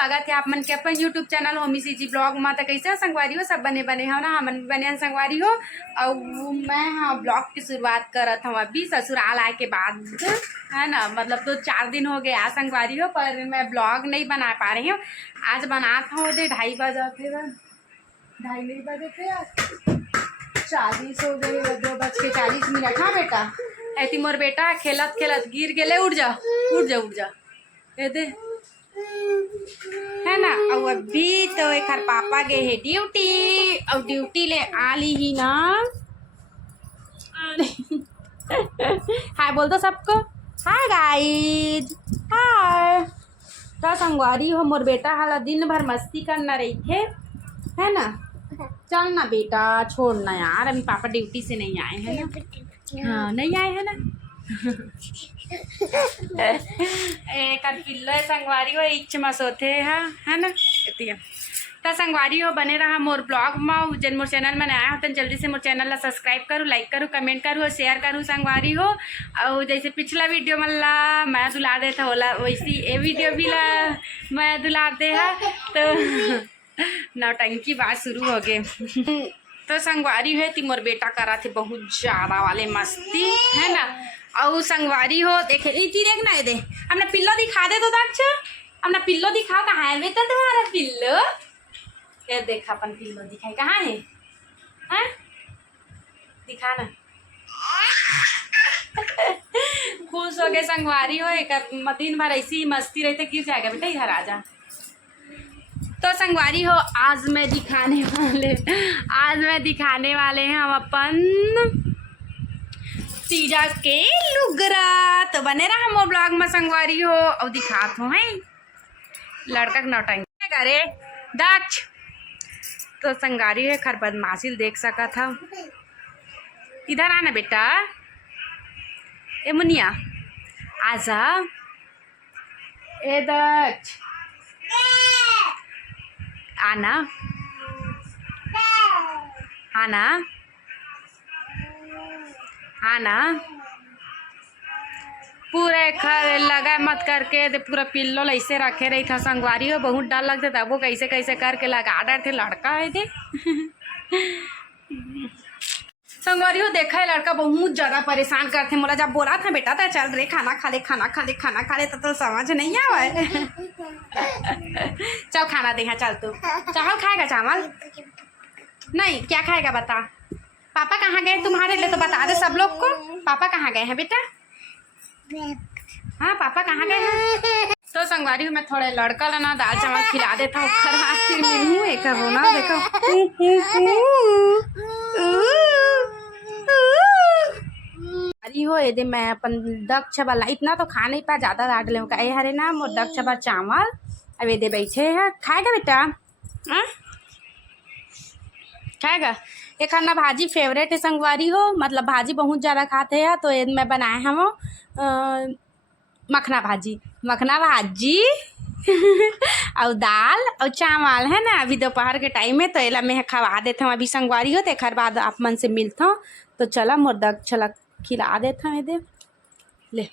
स्वागत है आप मन के अपन यूट्यूब चैनल होमी सी जी ब्लॉग में। तो कैसे संगवारी हो, सब बने बने हो ना, हमन भी बने संगवारी हो। और मैं हाँ ब्लॉग की शुरुआत करत हूँ अभी ससुराल आए के बाद, है ना। मतलब 2-4 दिन हो गया संगवारी हो, पर मैं ब्लॉग नहीं बना पा रही हूँ। आज बनाता हूँ 2:30 बजे थे, 2:30 नहीं बजे थे, 40 हो गए, 2:40। हाँ बेटा, ऐसी मोर बेटा खेलत खेलत गिर गए। उठ जा उठ जा उठ जा, ये दे, है ना। और अभी तो एक पापा गए है ड्यूटी, और ड्यूटी ले आली ही ना। हाय बोल दो सबको, हाय गाइज, हाय। तो संगवारी हो मोर बेटा हाला दिन भर मस्ती करना रही थे, है ना। चल ना बेटा, छोड़ना यार, अभी पापा ड्यूटी से नहीं आए हैं ना। हाँ नहीं आए हैं ना। एक पिल्लो संगवारी हो इच मसोथे है ना। तो संगवारी हो बने रहा मोर ब्लॉग में। जन मोर चैनल में आया हो तो जल्दी से मोर चैनल ला सब्सक्राइब करूँ, लाइक करूँ, कमेंट करूँ और शेयर करूँ संगवारी हो। और जैसे पिछला वीडियो मन ला मैं दुलार देता होला, वैसी ये वीडियो भी ला मैं दुलार दे है। तो नौटंकी बात शुरू हो गए। तो संगवारी है ती मोर बेटा करा थे बहुत ज़्यादा वाले मस्ती, है ना। और संगवारी हो देखे देख ना, ये दे अपना पिल्लो दिखा दे। तो दक्ष अपना पिल्लो दिखाओ, कहाँ है बेटा तुम्हारा पिल्लो। ये देख अपन पिल्लो दिखाए, कहाँ है, हैं दिखा ना। खुश हो गए संगवारी हो, एक दिन भर ऐसी मस्ती रहते, गिर जाएगा बेटा, इधर आ जा। तो संगवारी हो आज मैं दिखाने वाले हैं हम अपन तीजा के लुगरा। तो बने रहा हम ब्लॉग में संगवारी हो, और दिखात हो है लड़का नौटंकी करे दक्ष। तो संगवारी है खर बदमाशी देख सका था। इधर आना बेटा, ए मुनिया आजा, ए दक्ष आना आना आना। पूरा खर लगा मत करके दे, पूरा पिल्लो ऐसे रखे रही था संगवारी हो। बहुत डर लगता था वो कैसे कैसे करके लगा डर थे। लड़का है दे संगवारी हो देखा है लड़का बहुत ज़्यादा परेशान करते। मोला जब बोला था बेटा तो चल रे खाना खा ले खाना खा ले खाना खा ले, तो समझ नहीं आवा। चल खाना दे, चल तू चावल खाएगा। चावल नहीं, क्या खाएगा बता। पापा कहाँ गए तुम्हारे लिए, तो बता दे सब लोग को पापा कहाँ गए हैं बेटा। हाँ पापा कहाँ गए हैं। तो संगवारी हूँ मैं थोड़े लड़का ला ना दाल चावल खिला देता हूँ। फिर मिलूँ एक रोना देखो। अरे हो यदि मैं अपन दक्ष बा लाइट ना तो खा नहीं पा, ज़्यादा डांट ले ए हरे ना मोर दक्ष बा चावल। अब ये दे बैठे है, खाएगा बेटा, खाएगा। एक खाना भाजी फेवरेट है संगवारी हो, मतलब भाजी बहुत ज़्यादा खाते हैं। तो ये मैं बनाए हम मखना भाजी और दाल और चावल, है ना। अभी दोपहर के टाइम में तो एला मैं खवा देता हूँ अभी संगवारी हो। तो एक बाद आप मन से मिलता हूँ, तो चला मोर दक्ष चला खिला देता हूँ। दे ले।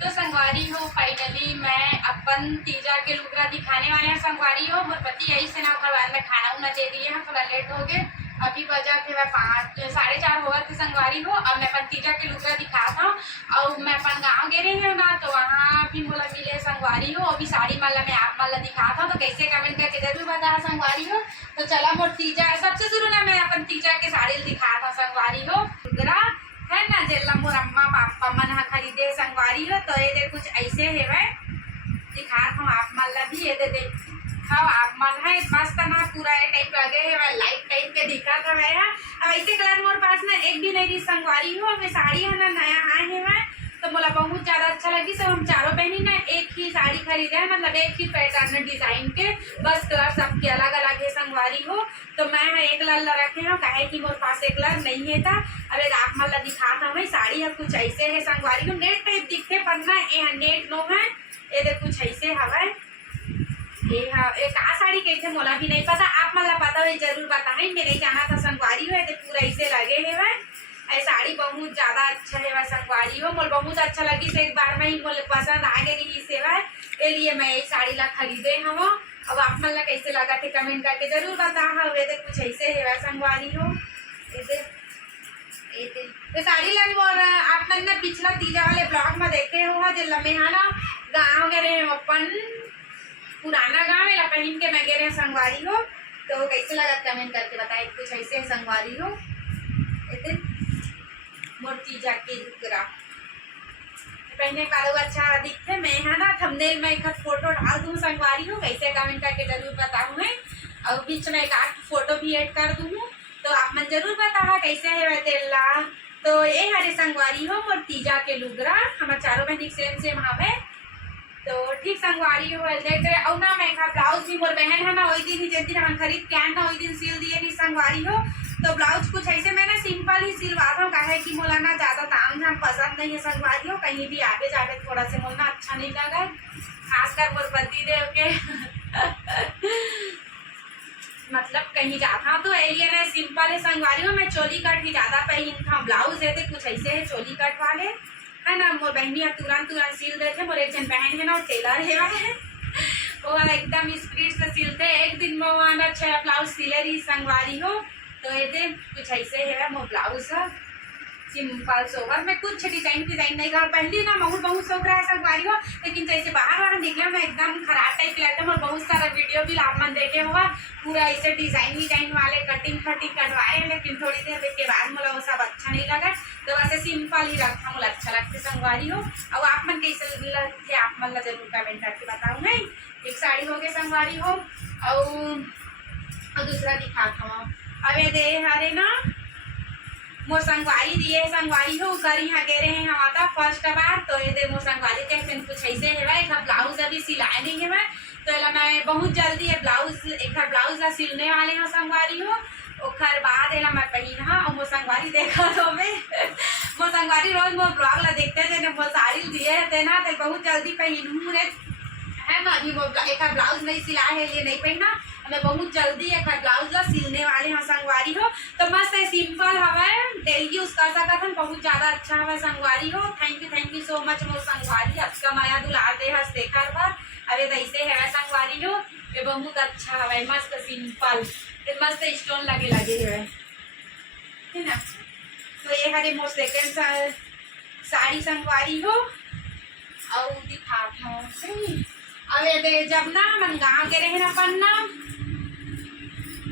तो संगवारी हो फाइनली मैं अपन तीजा के लुगरा दिखाने वाले हैं संगवारी हो। मोर पति यही से ना घर में खाना उना दे दिए हैं, थोड़ा लेट हो गए। अभी बजा थे मैं 4:30 होगा थे संगवारी हो। अब मैं अपन तीजा के लुगरा दिखाता हूँ। और मैं अपन गाँव गए रही हूँ ना, तो वहाँ भी मोला मिले संगवारी हो। अभी साड़ी माला मैं आप माला दिखाता हूँ, तो कैसे कमेंट करके जरूर बता संगवारी हो। तो चला मोर तीजा सबसे शुरू ना मैं अपन तीजा के साड़ी दिखाता हूँ संगवारी हो। लुगरा है ना जेला मोर अम्मा पापा मन हा खरीदे संगवारी हो। तो ये दे कुछ ऐसे है वह दिखात हूँ आप मन ला भी। ये दे हाँ आप मन है मस्त ना, पूरा ये टाइप लगे है वह लाइट टाइप के दिखा था वह। अब ऐसे कलर मोर पास ना एक भी नहीं संगवारी हो। मैं साड़ी है ना नया आए है वह, तो मोला बहुत ज़्यादा अच्छा लगी। सब हम चारों बहनी ना एक ही साड़ी खरीदे हैं, मतलब एक ही पैटर्न डिजाइन के, बस कलर सबके अलग अलग है संगवारी हो। तो मैं एक कलर रखे हूँ, काहे कि मोर पास एक कलर नहीं है था। अरे आप मतलब दिखाता हूँ साड़ी है कुछ ऐसे है संगवारी को, नेट टाइप दिखे पर ना ये नेट नो है। ये देख कुछ ऐसे हवा ये हाँ एक साड़ी कैसे मोला भी नहीं पता, आप मतलब पता है जरूर बताएं। मेरे जाना था संगवारी हो। पूरा ऐसे लगे है वह ये साड़ी बहुत ज्यादा अच्छा है वह संगवारी हो, मोल बहुत अच्छा लगी से एक बार में ही मोल पसंद आ गई सेवा, ए लिए मैं ये साड़ी ला खरीदे हम। अब आप मन ला कैसे लगा थे कमेंट करके जरूर बता। वे दे कुछ ऐसे है वह संगवारी हो। तो साड़ी ला मोर आप मन ने पिछला तीजा वाले ब्लॉग में देखे हो जो लम्बे है ना गाँव गए रहे अपन पुराना गाँव है पहन के मैं गए रहे संगवारी हो। तो कैसे लगा कमेंट करके बताए। कुछ ऐसे है संगवारी हो मोटी जाके लुगरा पहने का लोग अच्छा दिखते। मैं है ना थंबनेल में एक फोटो डाल दूँ संगवारी हो, कैसे कमेंट करके जरूर बताऊँ मैं। और बीच में एक आठ फोटो भी ऐड कर दूँ तो आप मन जरूर बता कैसे है वह तेला। तो ये हरे संगवारी हो मोर तीजा के लुगरा हमारे चारों बहन सेम हवे। तो ठीक संगवारी हो देख और ना मैं ब्लाउज भी मोर बहन है ना वही दिन ही जिस दिन हम खरीद के आए ना वही दिन सिल दिए नहीं संगवारी हो। तो ब्लाउज कुछ ऐसे मैंने सिंपल ही सिलवाता हूँ, काहे कि मोला ना ज्यादा ताम झाम पसंद नहीं है संगवारी हो। कहीं भी आगे जाके थोड़ा से मोल ना अच्छा नहीं लगा, खासकर मोर पति देव के मतलब कहीं जाता हूँ तो ये ना सिंपल है संगवारी हो। मैं चोली कट ही ज्यादा पहनता हूँ, ब्लाउज है तो कुछ ऐसे है चोली कट वाले है ना। मोर बहनी तुरंत सिल देते। मोर एक जन बहन है ना वो टेलर है वो एकदम स्पीड से सिलते। एक दिन में वो ना 6 ब्लाउज सिले रही संगवारी हो। तो ये कुछ ऐसे है मोर ब्लाउज सिंपल सोवर में कुछ डिजाइन नहीं कर पहली ना बहुत शौक रहा है संगवारी हो। लेकिन जैसे बाहर निकले मैं एकदम खराब टाइप लगता है। बहुत सारा वीडियो भी आप मन देखे होगा पूरा ऐसे डिजाइन वाले कटिंग कटवाए हैं, लेकिन थोड़ी देर के बाद मुझे वो सब अच्छा नहीं लगा। तो वैसे सिंपल ही रखा मुझे अच्छा लगता संगवारी हो। और आप मन कैसे लगते आप मन जरूर कमेंट करके बताऊँ। नहीं एक साड़ी हो गई संगवारी हो और दूसरा दिखाता हूँ। अब ये दे हरे ना मोर संगवारी दिए संगवारी हो कर यहाँ गे रहे हैं हमारा फर्स्ट बार। तो ये दे मोर संगवारी के कुछ ऐसे है एक ब्लाउज अभी सिलाए नहीं है मैं। तो मैं बहुत जल्दी है ब्लाउज एक ब्लाउज ला सिलने वाले हैं संगवारी हो। ओखर बाद एला मैं पहन और मोर संगवारी देखा तो मैं मोर संगवारी रोज मोर ब्लॉग ला देखते थे मोर साड़ी दिए थे ना तो बहुत जल्दी पहनूँ है ना। अभी एक ब्लाउज नहीं सिलाए है लिए नहीं पहना। मैं बहुत जल्दी एक ब्लाउज ला सिलने वाले हैं संगवारी हो। तो मस्त है सिंपल हवा डेली यूज कर सकते हैं, बहुत ज्यादा अच्छा हवा संगवारी हो। Thank you so much more संगवारी आपका माया दुलार दे हंस देखा बार। अब ऐसे है संगवारी हो ये बहुत अच्छा हवा मस्त सिंपल मस्त स्टोन लगे है ना। तो ये हरे मोर सेकेंड साड़ी संगवारी हो और दिखाता हूँ। अब जब ना मन गाँव के रहे ना पन्ना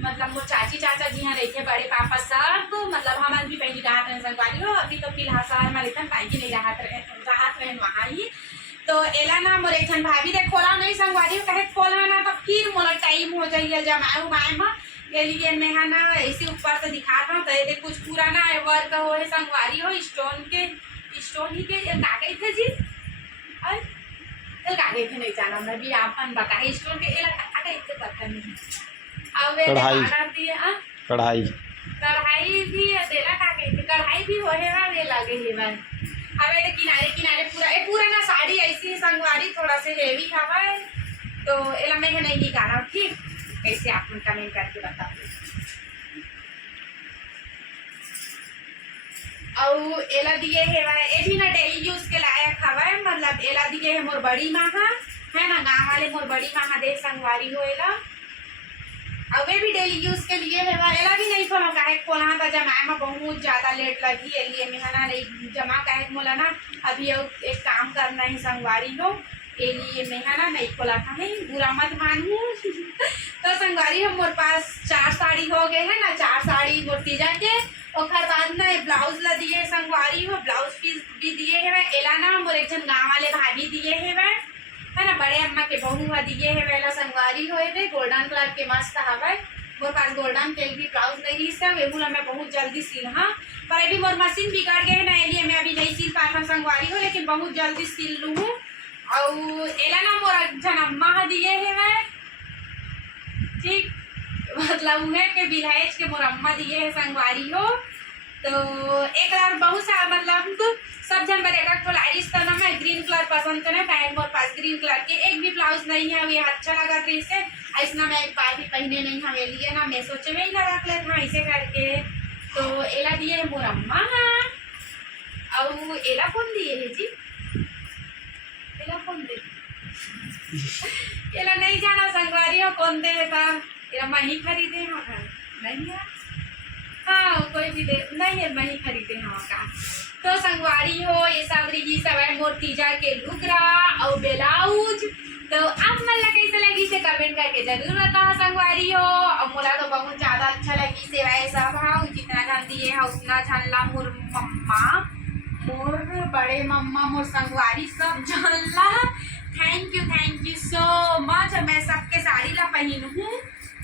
मतलब वो चाची चाचा जी यहाँ रहते बड़े पापा सब मतलब हमारे भी पहली राहत रहे संगवारी हो। अभी तो फिलहाल शहर में रहते पाई नहीं राहत रहे वहाँ ही। तो एला ना मोर एक जन भाभी दे खोला नहीं संगवारी हो कहे खोला ना तो फिर मोला टाइम हो जाइए जमाए उमाए में ये लिए मैं है ना ऐसे ऊपर से दिखाता हूँ। तो ये कुछ पुराना वर्क हो है संगवारी हो स्टोन ही के कागज थे जी कागज थे नहीं जाना मैं भी आपन बताए स्टोन के एला कागज थे पता नहीं। कढ़ाई भी देला कढ़ाई भी हो है लगे है। अब किनारे पूरा ना साड़ी ऐसी संगवारी थोड़ा से हेवी हवा है। तो एला मैं नहीं निकाला ठीक कैसे आप कमेंट करके बता दो। और एला दिए है भी ना डेली यूज के लायक हवा है। मतलब एला दिए है मोर बड़ी माँ है ना गाँव वाले मोर बड़ी माँ दे संगवारी हो एला अब भी डेली यूज के लिए है। एला भी नहीं खोला काहे खोला था जमाए में बहुत ज्यादा लेट लगी है लिए मेहना नहीं जमा काहे मोला ना अभी एक काम करना ही संगवारी हो ए लिए मेहना नहीं खोला था। नहीं बुरा मत मानू तो संगवारी हो मोर पास 4 साड़ी हो गए है ना 4 साड़ी मोर तीजा के और बाद ना ब्लाउज ला दिए संगवारी हो ब्लाउज पीस भी दिए है। एला ना मोर एक जन गाँव वाले भाभी दिए है ना बड़े अम्मा के बहू दिए है वेला संगवारी हो गोल्डन कलर के मस्त हवा मोर पास गोल्डन के भी ब्लाउज नहीं रही सब एगुला मैं बहुत जल्दी सिल पर अभी मोर मशीन बिगड़ गए है ना इसलिए मैं अभी नहीं सिल पाता संगवारी हो लेकिन बहुत जल्दी सिल लूँ। और एला ना मोर जन अम्मा दिए है ठीक मतलब उन्हें के विधायक के मोर अम्मा दिए है संगवारी हो। तो एक बार बहुत सारा मतलब सब जन बड़े खोलाइस तो ना मैं ग्रीन कलर पसंद तो ना पहन मोर पास ग्रीन कलर के एक भी ब्लाउज नहीं है ये अच्छा लगा था इसे ऐसा मैं एक बार भी पहने नहीं हमें लिए ना मैं सोचे में ही ना रख लेता ऐसे करके तो एला दिए है मोर अम्मा और एला कौन दिए है जी, एला कौन दे, एला नहीं जाना संगवारी हो कौन दे है था, एला मैं ही खरीदे हाँ नहीं है, हाँ कोई भी दे नहीं है मैं ही खरीदे हाँ का। तो संगवारी हो ये सब रही सब है मोर तीजा के लुगरा और ब्लाउज। तो आप मन ला कैसे लगी से कमेंट करके जरूर बताओ संगवारी हो। और मोला तो बहुत ज्यादा अच्छा लगी से वैसा भाव जितना जान दिए है उतना जानला मोर मम्मा मोर बड़े मम्मा मोर संगवारी सब जानला। Thank you so much. मैं सबके साड़ी ला पहन हूँ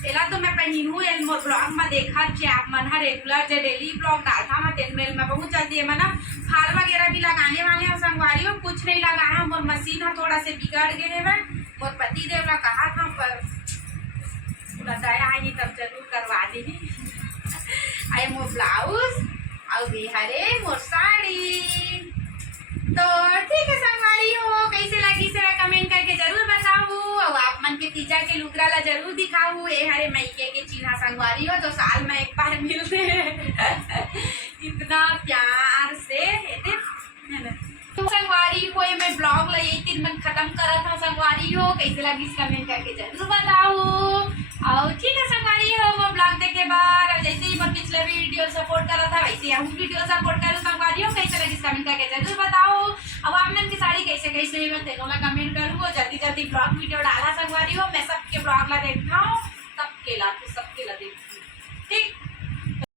एला तो मैं पहन हूँ एल मोर ब्लॉग में देखा कि आप मन रेगुलर जो डेली ब्लॉग डालता मैं तेन मेल में बहुत जल्दी है मना फाल वगैरह भी लगाने वाले हैं संगवारी हो। कुछ नहीं लगाया मोर मशीन है थोड़ा से बिगड़ गए है मोर पति देव ला कहा था पर बताया आई तब जरूर करवा दी। आए मोर ब्लाउज और बिहारे मोर साड़ी। तो ठीक है संगवारी हो कैसे लगी से कमेंट करके जरूर बताओ और आप मन के तीजा के लुगरा ला जरूर दिखाओ। ये हरे मैके के चिन्हा संगवारी हो जो साल में एक बार मिलते हैं इतना प्यार से तो संगवारी हो ये मैं ब्लॉग ला यही दिन मन खत्म करा था संगवारी हो कैसे लगी कमेंट करके जरूर बताओ। और ठीक है संगवारी हो वो ब्लॉग देखे बाद और जैसे ही मैं पिछले वीडियो सपोर्ट करा था वैसे हम वीडियो सपोर्ट करो संगवारी हो कैसे लगी कमेंट करके जरूर बताओ। अब आप मन की साड़ी कैसे कैसे मैं तेनों ला कमेंट करूँ जल्दी ब्लॉग वीडियो डाला संगवारी हो मैं सबके ब्लॉग ला देखता हूँ सबके ला तो सब